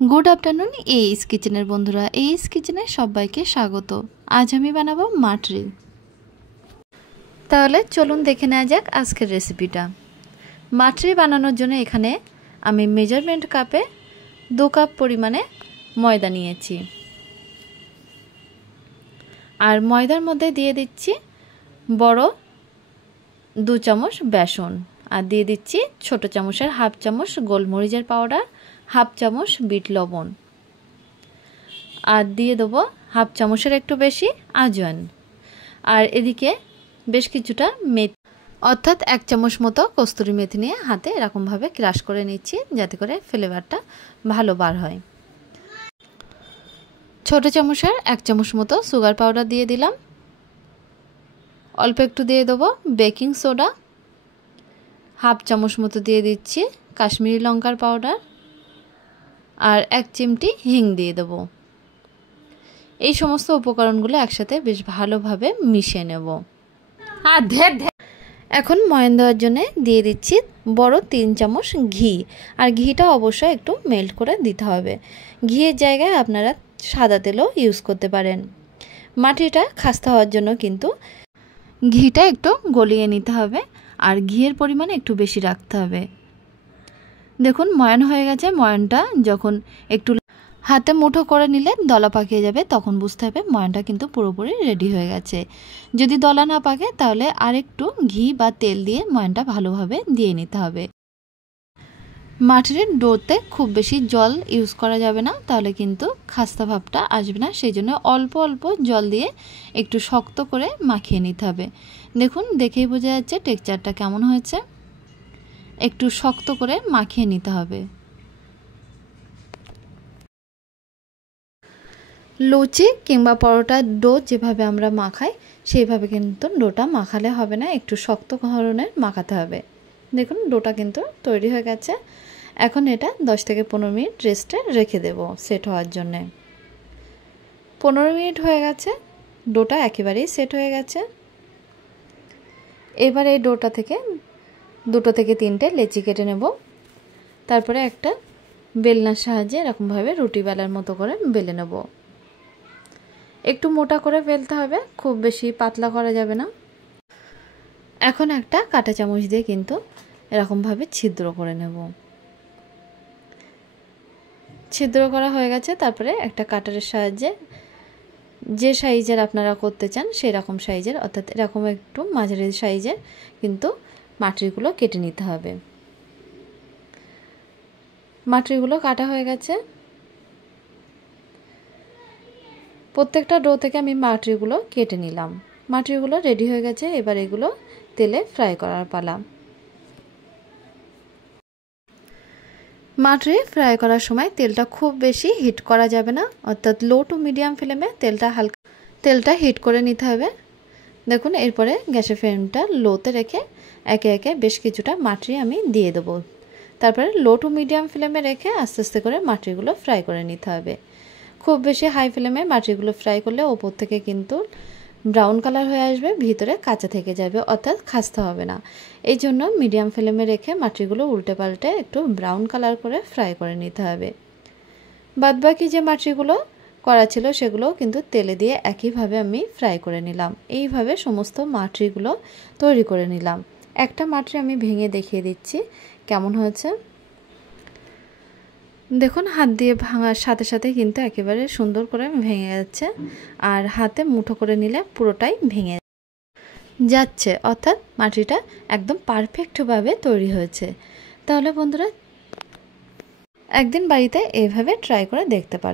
Good afternoon S किचेनर बंधुरा S किचेने सबाइके स्वागत। आज आमी बानाबो माटरी। ताहले चलुन देखे नेওয়া যাক आजकेर रेसिपिटा। माटरी बानानोर जोन्नो एखाने आमी मेजारमेंट कापे 2 कप परिमाणे मयदा निয়েছি और मयदार मध्य दिए दिচ্ছি बड़ 2 चामच बेसन और दिए दिচ্ছি छोटो चामचेर हाफ चामच गोलमरिचेर पाउडार, हाफ चामच बीट लवण और दिए देव हाफ चामचेर एकटू बेशी आजवाइन और एदिके बेश किछुटा मेथी अर्थात 1 चामच मतो कस्तूरी मेथी निये हाथे एरकम भावे क्राश करे निচ্ছি जाते करे फ्लेवरटा भालो बार हय। छोटो चामचेर 1 चामच मतो सुगार पाउडार दिए दिलाम। अल्प एकटू दिए देव बेकिंग सोडा, हाफ चामच मतो दिए दिচ্ছি काश्मीरी लंकार पाउडार और 1 चिमटी हिंग दिए देव। এই সমস্ত উপকরণগুলো একসাথে বেশ ভালোভাবে মিশিয়ে নেব। এখন ময়ান দেওয়ার জন্য দিয়ে দিচ্ছি বড় 3 চামচ ঘি আর ঘিটা অবশ্যই একটু মেল্ট করে দিতে হবে। ঘিয়ের জায়গায় আপনারা সাদা তেলও ইউজ করতে পারেন। মাটিটা খাস্তা হওয়ার জন্য কিন্তু ঘিটা একটু গলিয়ে নিতে হবে আর ঘিয়ের পরিমাণ একটু বেশি রাখতে হবে। দেখুন ময়ান হয়ে গেছে। ময়ানটা যখন একটু हाथे मुठो करे निले दला पाकिয়ে যাবে তখন বুঝতে হবে ময়ানটা কিন্তু পুরোপুরি রেডি হয়ে গেছে। যদি দলা না পাকে তাহলে আরেকটু ঘি বা তেল দিয়ে ময়ানটা ভালোভাবে দিয়ে নিতে হবে। মাটির ডোতে খুব বেশি জল ইউজ করা যাবে না, তাহলে কিন্তু খাস্তা ভাবটা আসবে না। সেজন্য অল্প অল্প জল দিয়ে একটু শক্ত করে মাখিয়ে নিতে হবে। দেখুন দেখেই বোঝা যাচ্ছে টেক্সচারটা কেমন হয়েছে। একটু শক্ত করে মাখিয়ে নিতে হবে। লুচি কিংবা পরোটার ডো যেভাবে আমরা মাখাই সেইভাবে কিন্তু ডোটা মাখালে হবে না, একটু শক্ত ধরনের মাখাতে হবে। দেখুন ডোটা কিন্তু তৈরি হয়ে গেছে। এখন এটা 10 থেকে 15 মিনিট রেস্টে রেখে দেব সেট হওয়ার জন্য। 15 মিনিট হয়ে গেছে, ডোটা একেবারেই সেট হয়ে গেছে। এবার এই ডোটা থেকে 2 থেকে 3টে লেচি কেটে নেব। তারপরে একটা বেলনার সাহায্যে এরকমভাবে রুটি বেলার মতো করে বেলে নেব। একটু মোটা করে বেলতে হবে, খুব বেশি পাতলা করা যাবে না। এখন একটা কাঁটা চামচ দিয়ে কিন্তু এরকম ভাবে ছিদ্র করে নেব। ছিদ্র করা হয়ে গেছে। তারপরে একটা কাটারের সাহায্যে যে সাইজের আপনারা করতে চান সেই রকম সাইজের অর্থাৎ এরকম একটু মাঝারি সাইজের কিন্তু মাটরিগুলো কেটে নিতে হবে। মাটরিগুলো কাটা হয়ে গেছে। প্রত্যেকটা ডো থেকে আমি মাটরিগুলো কেটে নিলাম। মাটরিগুলো রেডি হয়ে গেছে। এবার এগুলো তেলে ফ্রাই করার পালা। মাটরি ফ্রাই করার সময় তেলটা খুব বেশি হিট করা যাবে না, অর্থাৎ লো টু মিডিয়াম ফ্লেমে তেলটা হিট করে নিতে হবে। দেখুন এরপরে গ্যাসের ফ্লেমটা লোতে রেখে একে একে বেশ কিছুটা মাটরি আমি দিয়ে দেবো। তারপরে লো টু মিডিয়াম ফ্লেমে রেখে আস্তে আস্তে করে মাটরিগুলো ফ্রাই করে নিতে হবে। খুব বেশি হাই ফ্লেমে মাটরিগুলো ফ্রাই করলে ওপর থেকে কিন্তু ব্রাউন কালার হয়ে আসবে, ভিতরে কাঁচা থেকে যাবে অর্থাৎ খাস্তা হবে না। এই জন্য মিডিয়াম ফ্লেমে রেখে মাটরিগুলো উল্টে পাল্টে একটু ব্রাউন কালার করে ফ্রাই করে নিতে হবে। বাদবাকি যে মাটরিগুলো করা ছিল সেগুলো কিন্তু তেলে দিয়ে একইভাবে আমি ফ্রাই করে নিলাম। এইভাবে সমস্ত মাটরিগুলো তৈরি করে নিলাম। একটা মাটরি আমি ভেঙে দেখিয়ে দিচ্ছি কেমন হয়েছে। দেখুন হাত দিয়ে ভাঙার সাথে সাথে কিন্তু একেবারে সুন্দর করে ভেঙে যাচ্ছে আর হাতে মুঠো করে নিলে পুরোটাই ভেঙে যাচ্ছে, অর্থাৎ মাটিটা একদম পারফেক্টভাবে তৈরি হয়েছে। তাহলে বন্ধুরা একদিন বাড়িতে এইভাবে ট্রাই করে দেখতে পারেন।